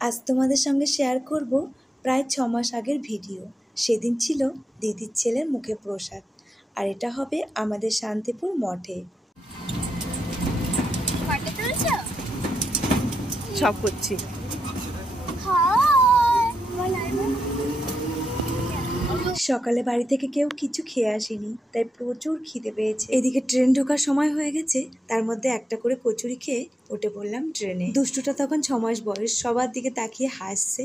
আজ তোমাদের সঙ্গে শেয়ার করব প্রায় 6 মাস আগের ভিডিও। সেদিন ছিল দিদির ছেলের মুখে প্রসাদ, আর এটা হবে আমাদের শান্তিপুর মঠে। সব করছি। সকালে বাড়ি থেকে কেউ কিছু খেয়ে আসেনি, তাই প্রচুর খিদে পেয়েছে। এদিকে ট্রেন ঢোকার সময় হয়ে গেছে, তার মধ্যে একটা করে কচুরি খেয়ে উঠে পড়লাম ট্রেনে। দুষ্টুটা তখন 6 মাস বয়স, সবার দিকে তাকিয়ে হাসছে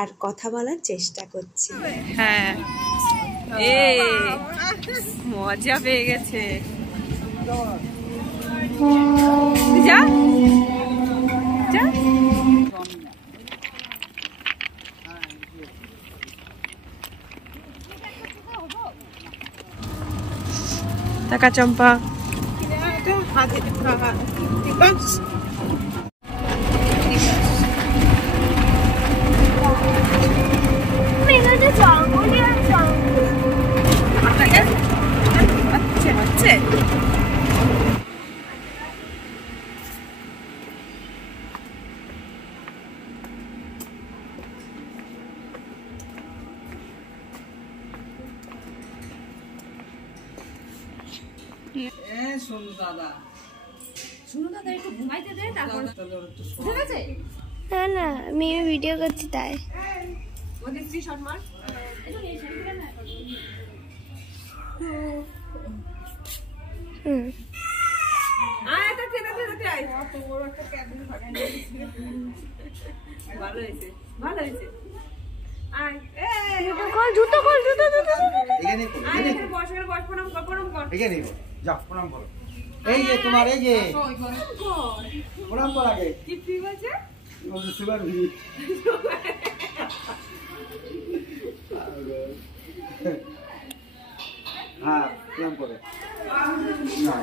আর কথা বলার চেষ্টা করছে। হ্যাঁ, মজা পেয়ে গেছে। যা যা। টাকা চম্পা না না, আমি ভিডিও করছি তাই। জুতো কল জুতো জুতো এই যে তোমার এই যে প্রণাম কর আগে। কি ফ্রি আছে? বলতে সুগার ফ্রি। হ্যাঁ, প্রণাম করো। না।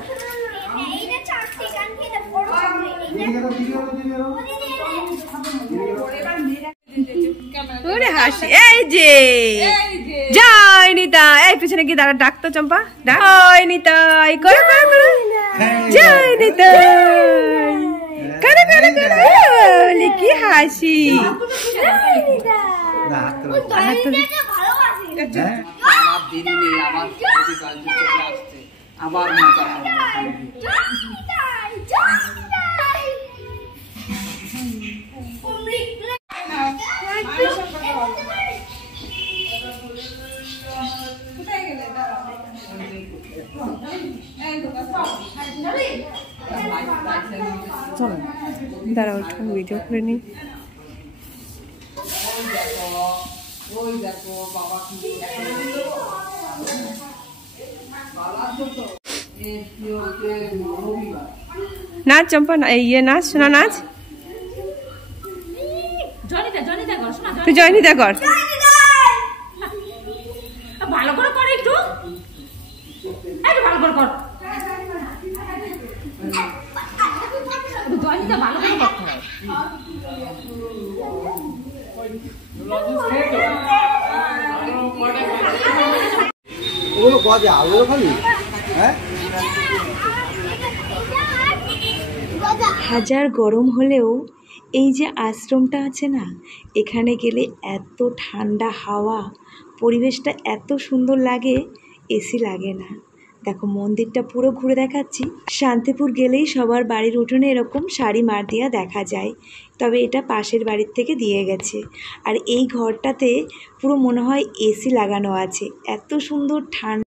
এইটা চারটি গান খেতে বড় হবে। ওরে হাসি। এই যে জয় নিতাই। এই পিছনে কি দাঁড়া, ডাকতো চম্পা, জয় নিতাই করো করো করো, জয় নিতাই করো করো করো। বলি কি হাসি। আবার দাঁড়াও ভিডিও করে নি। নাচ চম্পা, ইয়ে নাচ, শোনা নাচ। তুই জয়নিতা কর। ভালো করে কর, একটু ভালো করে কর। জয়নিতা ভালো করে করতে হয়। ওগুলো বাজে আলো খালি। হ্যাঁ, হাজার গরম হলেও এই যে আশ্রমটা আছে না, এখানে গেলে এত ঠান্ডা হাওয়া, পরিবেশটা এত সুন্দর লাগে, এসি লাগে না। দেখো মন্দিরটা পুরো ঘুরে দেখাচ্ছি। শান্তিপুর গেলেই সবার বাড়ির উঠোনে এরকম শাড়ি মার দেওয়া দেখা যায়, তবে এটা পাশের বাড়ির থেকে দিয়ে গেছে। আর এই ঘরটাতে পুরো মনে হয় এসি লাগানো আছে, এত সুন্দর ঠান্ডা।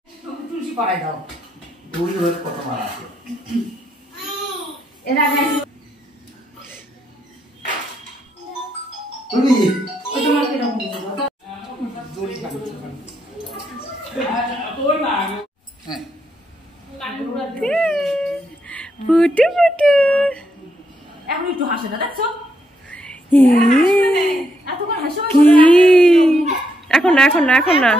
ফুটু ফুটু এখন একটু হাসে না, দেখছো? এখন না, এখন না, এখন না।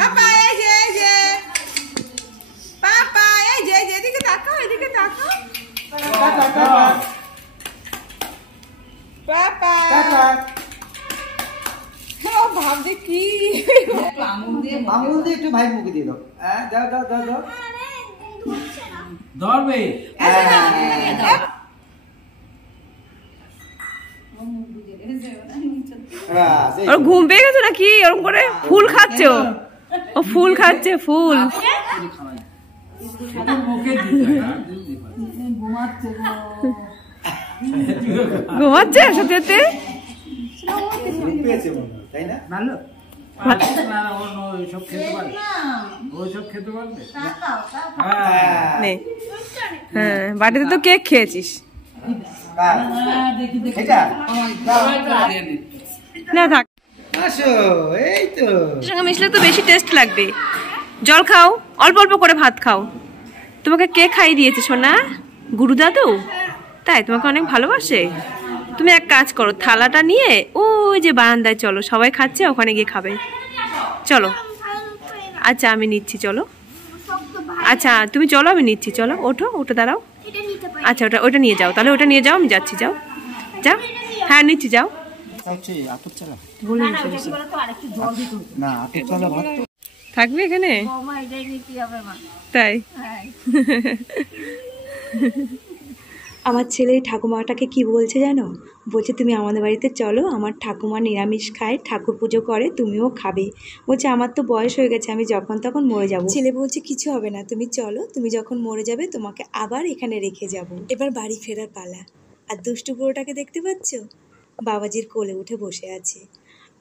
পাপা এই যে পাপা এই যে এদিকে তাকাও, এদিকে তাকাও। পাপা ভাবছে কি আঙুল দিয়ে একটু ভাই মুখে দিয়ে দাও। হ্যাঁ, দাও দাও দাও দাও। ধরবে। ওর ঘুম পেয়ে গেছে নাকি ওরকম করে ফুল খাচ্ছে ও ফুল খাচ্ছে ফুল ঘুমাচ্ছে সত্যি সত্যি পেয়েছে মনে হয়, তাই না? ভালো। ওইসব খেতে পারবে? ওইসব খেতে পারবে? নে হ্যাঁ বাড়িতে তো কেক খেয়েছিস এটা? না থাক আসো, এই তো। এর সঙ্গে মিশলে তো বেশি টেস্ট লাগবে জল খাও অল্প অল্প করে ভাত খাও তোমাকে কে খাইয়ে দিয়েছে সোনা গুরু দাদু তাই তোমাকে অনেক ভালোবাসে তুমি এক কাজ করো থালাটা নিয়ে ওই যে বারান্দায় চলো সবাই খাচ্ছে ওখানে গিয়ে খাবে চলো আচ্ছা আমি নিচ্ছি চলো আচ্ছা তুমি চলো আমি নিচ্ছি চলো ওঠো ওঠো দাঁড়াও আচ্ছা ওটা নিয়ে যাও তাহলে ওটা নিয়ে যাও আমি যাচ্ছি যাও যাও হ্যাঁ নিচ্ছি যাও না, আটক চালা ভাত তো। থাকবে এখানে তাই আমার ছেলে ঠাকুমাটাকে কি বলছে জানো, বলছে তুমি আমাদের বাড়িতে চলো, আমার ঠাকুমা নিরামিষ খায়, ঠাকুর পুজো করে, তুমিও খাবে। বলছে আমার তো বয়স হয়ে গেছে, আমি যখন তখন মরে যাব। ছেলে বলছে কিছু হবে না, তুমি চলো, তুমি যখন মরে যাবে তোমাকে আবার এখানে রেখে যাব। এবার বাড়ি ফেরার পালা। আর দুষ্টু বুড়োটাকে দেখতে পাচ্ছ, বাবাজির কোলে উঠে বসে আছে।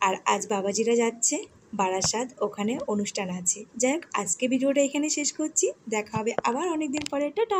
আর আজ বাবাজিরা যাচ্ছে বারাসাত, ওখানে অনুষ্ঠান আছে। যাই হোক, আজকে ভিডিওটা এখানে শেষ করছি, দেখা হবে আবার অনেকদিন পরে। টাটা।